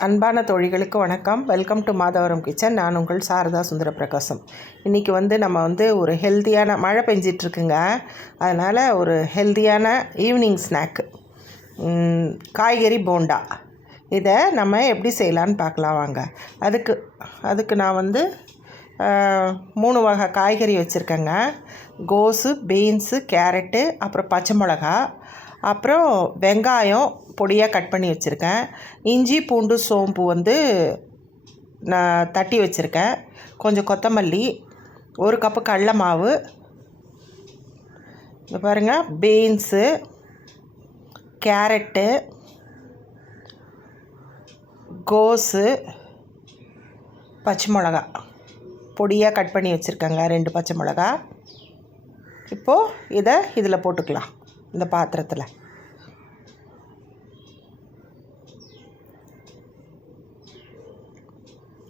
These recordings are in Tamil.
அன்பான தோழிகளுக்கு வணக்கம். Welcome to Madhavaram kitchen. நான் உங்கள் சாரதா சுந்தர பிரகாசம். இன்றைக்கி நம்ம ஒரு ஹெல்த்தியான மழை பெஞ்சிட்ருக்குங்க. அதனால் ஒரு ஹெல்த்தியான ஈவினிங் ஸ்நாக்கு காய்கறி போண்டா. இதை நம்ம எப்படி செய்யலான்னு பார்க்கலாம் வாங்க. அதுக்கு நான் 3 வகை காய்கறி வச்சுருக்கேங்க. கோஸு, பீன்ஸு, கேரட்டு, அப்புறம் பச்சை மிளகா, அப்புறம் வெங்காயம் பொடியாக கட் பண்ணி வச்சுருக்கேன். இஞ்சி, பூண்டு, சோம்பு நான் தட்டி வச்சுருக்கேன். கொஞ்சம் கொத்தமல்லி, 1 கப்பு கடல மாவு, இங்கே பாருங்கள், பீன்ஸு, கேரட்டு, கோஸு, பச்சை மிளகா பொடியாக கட் பண்ணி வச்சுருக்கேங்க. 2 பச்சை மிளகா. இப்போது இதில் போட்டுக்கலாம். இந்த பாத்திரத்தில்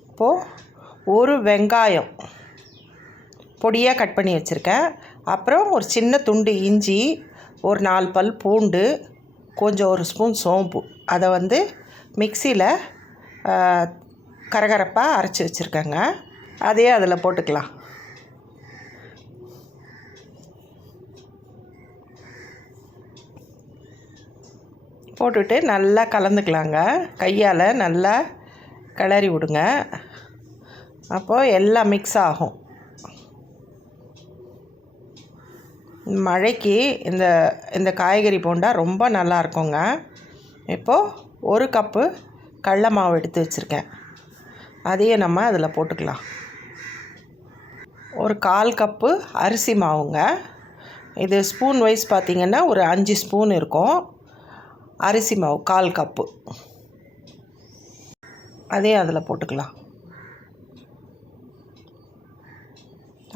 இப்போது 1 வெங்காயம் பொடியாக கட் பண்ணி வச்சுருக்கேன். அப்புறம் ஒரு சின்ன துண்டு இஞ்சி, ஒரு 4 பல் பூண்டு, கொஞ்சம் 1 ஸ்பூன் சோம்பு, அதை மிக்சியில் கரகரப்பாக அரைச்சி வச்சுருக்கேங்க. அதையே அதில் போட்டுக்கலாம். போட்டுட்டு நல்லா கலந்துக்கலாங்க. கையால் நல்லா கிளறி விடுங்க. அப்போது எல்லாம் மிக்ஸ் ஆகும். மழைக்கு இந்த காய்கறி போண்டா ரொம்ப நல்லா இருக்குங்க. இப்போது 1 கப்பு கடல மாவு எடுத்து வச்சுருக்கேன். அதையே நம்ம அதில் போட்டுக்கலாம். ஒரு 1/4 கப்பு அரிசி மாவுங்க. இது ஸ்பூன் வைஸ் பார்த்திங்கன்னா ஒரு 5 ஸ்பூன் இருக்கும். அரிசி மாவு 1/4 கப்பு, அதே அதில் போட்டுக்கலாம்.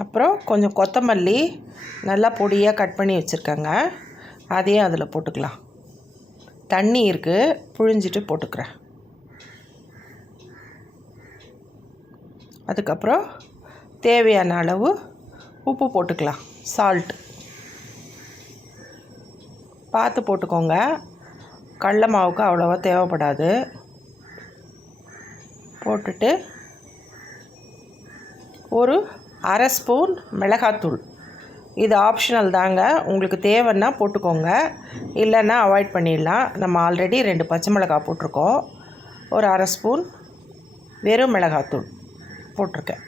அப்புறம் கொஞ்சம் கொத்தமல்லி நல்லா பொடியாக கட் பண்ணி வச்சுருக்கேங்க. அதையும் அதில் போட்டுக்கலாம். தண்ணி இருக்குது, புழிஞ்சிட்டு போட்டுக்கிறேன். அதுக்கப்புறம் தேவையான அளவு உப்பு போட்டுக்கலாம். சால்ட் பார்த்து போட்டுக்கோங்க. கடல மாவுக்கு அவ்வளோவா தேவைப்படாது. போட்டுட்டு ஒரு 1/2 ஸ்பூன் மிளகாத்தூள். இது ஆப்ஷனல் தாங்க. உங்களுக்கு தேவைன்னா போட்டுக்கோங்க, இல்லைன்னா அவாய்ட் பண்ணிடலாம். நம்ம ஆல்ரெடி 2 பச்சை மிளகாய் போட்டிருக்கோம். ஒரு 1/2 ஸ்பூன் வெறும் மிளகாத்தூள் போட்டிருக்கேன்.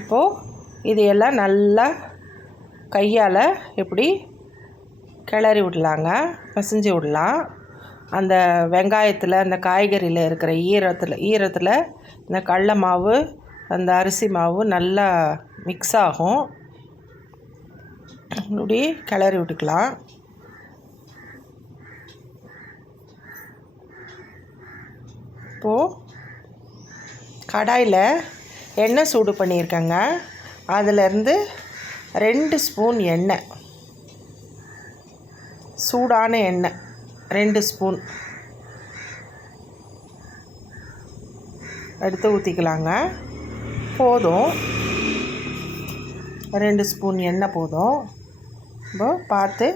இப்போது இது எல்லாம் நல்லா கையால் இப்படி கிளறி விடலாங்க, பிசைஞ்சு விடலாம். அந்த வெங்காயத்தில், அந்த காய்கறியில் இருக்கிற ஈரத்தில் இந்த கடல மாவு, அந்த அரிசி மாவு நல்லா மிக்ஸ் ஆகும். இப்படி கிளறி விட்டுக்கலாம். இப்போது கடாயில் எண்ணெய் சூடு பண்ணியிருக்கேங்க. அதிலேருந்து 2 ஸ்பூன் எண்ணெய், சூடான எண்ணெய் 2 ஸ்பூன் எடுத்து ஊற்றிக்கலாங்க. போதும், 2 ஸ்பூன் எண்ணெய் போதும். இப்போ பார்த்து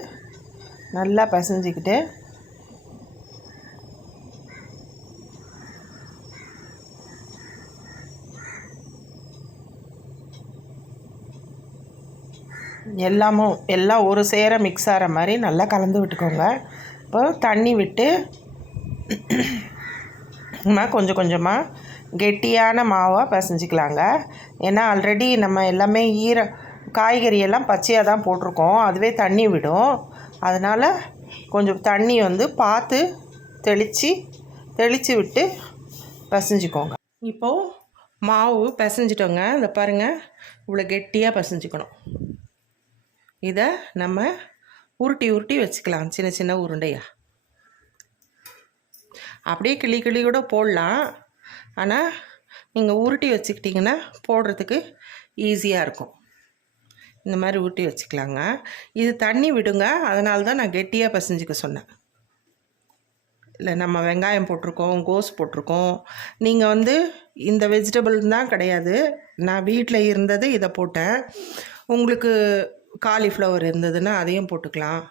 நல்லா பிசைஞ்சிக்கிட்டு எல்லாம் ஒரு சேர மிக்ஸ் ஆகிற மாதிரி நல்லா கலந்து விட்டுக்கோங்க. இப்போ தண்ணி விட்டு கொஞ்சம் கொஞ்சமாக கெட்டியான மாவாக பிசைஞ்சிக்கலாங்க. ஏன்னா ஆல்ரெடி நம்ம எல்லாமே காய்கறியெல்லாம் பச்சையாக தான் போட்டிருக்கோம், அதுவே தண்ணி விடும். அதனால் கொஞ்சம் தண்ணி பார்த்து தெளித்து விட்டு பிசைஞ்சிக்கோங்க. இப்போது மாவு பிசைஞ்சிட்டோங்க. இதை பாருங்கள், இவ்வளோ கெட்டியாக பிசைஞ்சிக்கணும். இதை நம்ம உருட்டி வச்சுக்கலாம், சின்ன சின்ன உருண்டையாக. அப்படியே கிளி கூட போடலாம். ஆனால் நீங்கள் உருட்டி வச்சுக்கிட்டிங்கன்னா போடுறதுக்கு ஈஸியாக இருக்கும். இந்த மாதிரி உருட்டி வச்சுக்கலாங்க. இது தண்ணி விடுங்க, அதனால தான் நான் கெட்டியாக பிசைஞ்சிக்க சொன்னேன். இல்லை, நம்ம வெங்காயம் போட்டிருக்கோம், கோஸ் போட்டிருக்கோம். நீங்கள் இந்த வெஜிடபிள் தான் கிடையாது, நான் வீட்டில் இருந்தது இதை போட்டேன். உங்களுக்கு காலிஃப்ளவர் இருந்ததுன்னா அதையும் போட்டுக்கலாம்.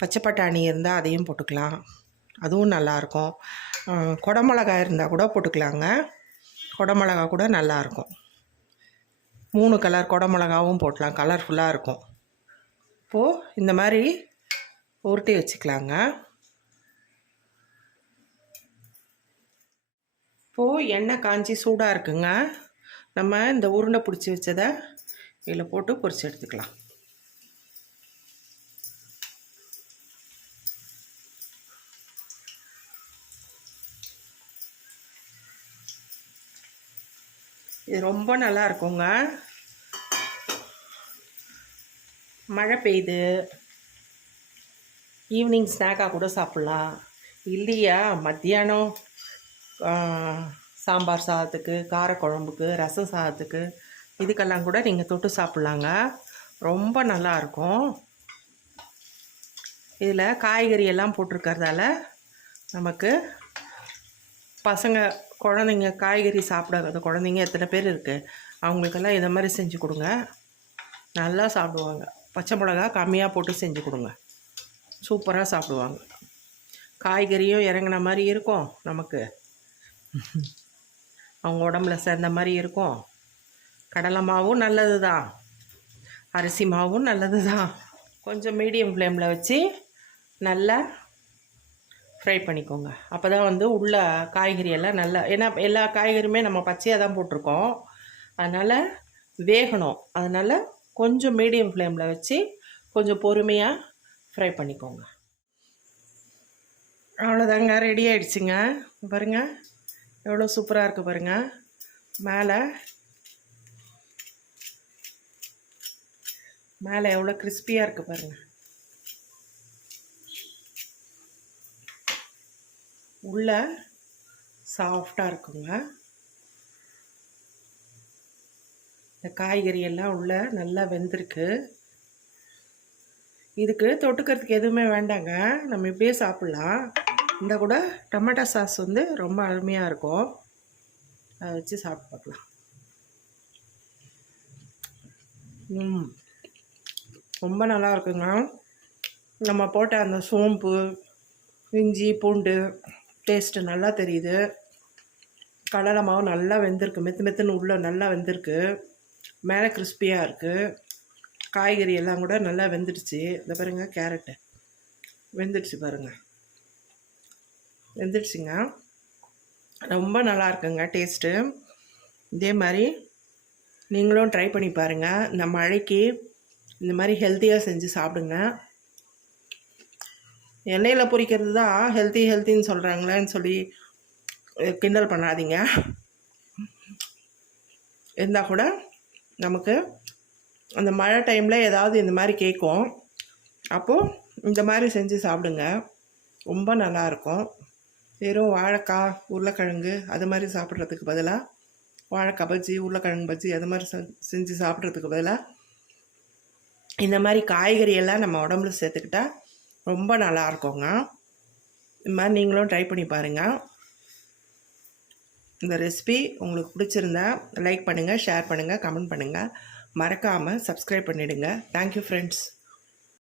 பச்சை பட்டாணி இருந்தால் அதையும் போட்டுக்கலாம், அதுவும் நல்லாயிருக்கும். குடமிளகா இருந்தால் கூட போட்டுக்கலாங்க, குடமிளகா கூட நல்லாயிருக்கும். 3 கலர் குடமிளகாவும் போடலாம், கலர்ஃபுல்லாக இருக்கும். இப்போது இந்த மாதிரி உருட்டி வச்சுக்கலாங்க. இப்போது எண்ணெய் காஞ்சி சூடாக இருக்குங்க. நம்ம இந்த உருண்டை பிடிச்சி வச்சதை இதில் போட்டு பொரிச்சு எடுத்துக்கலாம். இது ரொம்ப நல்லா இருக்குங்க. மழை பெய்யுது, ஈவினிங் ஸ்நாக்காக கூட சாப்பிட்லாம். இல்லையா மத்தியானம் சாம்பார் சாதத்துக்கு, காரக்குழம்புக்கு, ரசம் சாதத்துக்கு, இதுக்கெல்லாம் கூட நீங்கள் தொட்டு சாப்பிட்லாங்க. ரொம்ப நல்லாயிருக்கும். இதில் காய்கறி எல்லாம் போட்டிருக்கறதால நமக்கு பசங்க குழந்தைங்க காய்கறி சாப்பிடாத குழந்தைங்க எத்தனை பேர் இருக்குது, அவங்களுக்கெல்லாம் இதை மாதிரி செஞ்சு கொடுங்க, நல்லா சாப்பிடுவாங்க. பச்சை மிளகா கம்மியாக போட்டு செஞ்சு கொடுங்க, சூப்பராக சாப்பிடுவாங்க. காய்கறியும் இறங்கின மாதிரி இருக்கும், நமக்கு அவங்க உடம்புல சேர்ந்த மாதிரி இருக்கும். கடலை மாவும் நல்லது தான், அரிசி மாவும் நல்லது தான். கொஞ்சம் மீடியம் ஃப்ளேமில் வச்சு நல்லா ஃப்ரை பண்ணிக்கோங்க. அப்போ தான் வந்து உள்ள காய்கறி எல்லாம் நல்லா, ஏன்னா எல்லா காய்கறியுமே நம்ம பச்சையாக தான் போட்டிருக்கோம், அதனால் வேகணும். அதனால் கொஞ்சம் மீடியம் ஃப்ளேமில் வச்சு கொஞ்சம் பொறுமையாக ஃப்ரை பண்ணிக்கோங்க. அவ்வளோதாங்க, ரெடி ஆகிடுச்சுங்க. பாருங்கள் எவ்வளோ சூப்பராக இருக்குது பாருங்கள். மேலே எவ்வளோ கிறிஸ்பியாக இருக்குது பாருங்கள். உள்ள சாஃப்டாக இருக்குங்க. இந்த காய்கறி எல்லாம் உள்ள நல்லா வெந்திருக்கு. இதுக்கு தொட்டுக்கிறதுக்கு எதுவுமே வேண்டாங்க, நம்ம இப்படியே சாப்பிட்லாம். இந்த கூட டொமேட்டோ சாஸ் வந்து ரொம்ப அருமையாக இருக்கும், அதை வச்சு சாப்பிட்டு பார்க்கலாம். ரொம்ப நல்லா இருக்குங்க. நம்ம போட்ட அந்த சோம்பு, இஞ்சி, பூண்டு டேஸ்ட்டு நல்லா தெரியுது. கடலை மாவு நல்லா வெந்திருக்கு, மெத்துன்னு உள்ளே நல்லா வெந்திருக்கு, மேலே கிறிஸ்பியாக இருக்குது. காய்கறி எல்லாம் கூட நல்லா வெந்துடுச்சு. இந்த பாருங்க, கேரட்டு வெந்துடுச்சு பாருங்கள், வெந்துடுச்சுங்க. ரொம்ப நல்லா இருக்குங்க டேஸ்ட்டு. இதே மாதிரி நீங்களும் ட்ரை பண்ணி பாருங்கள். இந்த மழைக்கு இந்த மாதிரி ஹெல்த்தியாக செஞ்சு சாப்பிடுங்க. எண்ணெயில் பொரிக்கிறது தான் ஹெல்த்தின்னு சொல்கிறாங்களேன்னு சொல்லி கிண்டல் பண்ணாதீங்க. இருந்தால் கூட நமக்கு அந்த மழை டைமில் ஏதாவது இந்த மாதிரி கேட்கும், அப்போது இந்த மாதிரி செஞ்சு சாப்பிடுங்க, ரொம்ப நல்லாயிருக்கும். வெறும் வாழைக்காய், உருளைக்கிழங்கு அது மாதிரி சாப்பிட்றதுக்கு பதிலாக வாழைக்காய் பஜ்ஜி, உருளைக்கிழங்கு பஜ்ஜி அது மாதிரி செஞ்சு சாப்பிட்றதுக்கு பதிலாக இந்த மாதிரி காய்கறி எல்லாம் நம்ம உடம்புல சேர்த்துக்கிட்டா ரொம்ப நல்லா இருக்குங்க. இந்த மாதிரி நீங்களும் ட்ரை பண்ணி பாருங்கள். இந்த ரெசிபி உங்களுக்கு பிடிச்சிருந்தா லைக் பண்ணுங்கள், ஷேர் பண்ணுங்கள், கமெண்ட் பண்ணுங்கள், மறக்காமல் சப்ஸ்கிரைப் பண்ணிவிடுங்க. Thank you friends.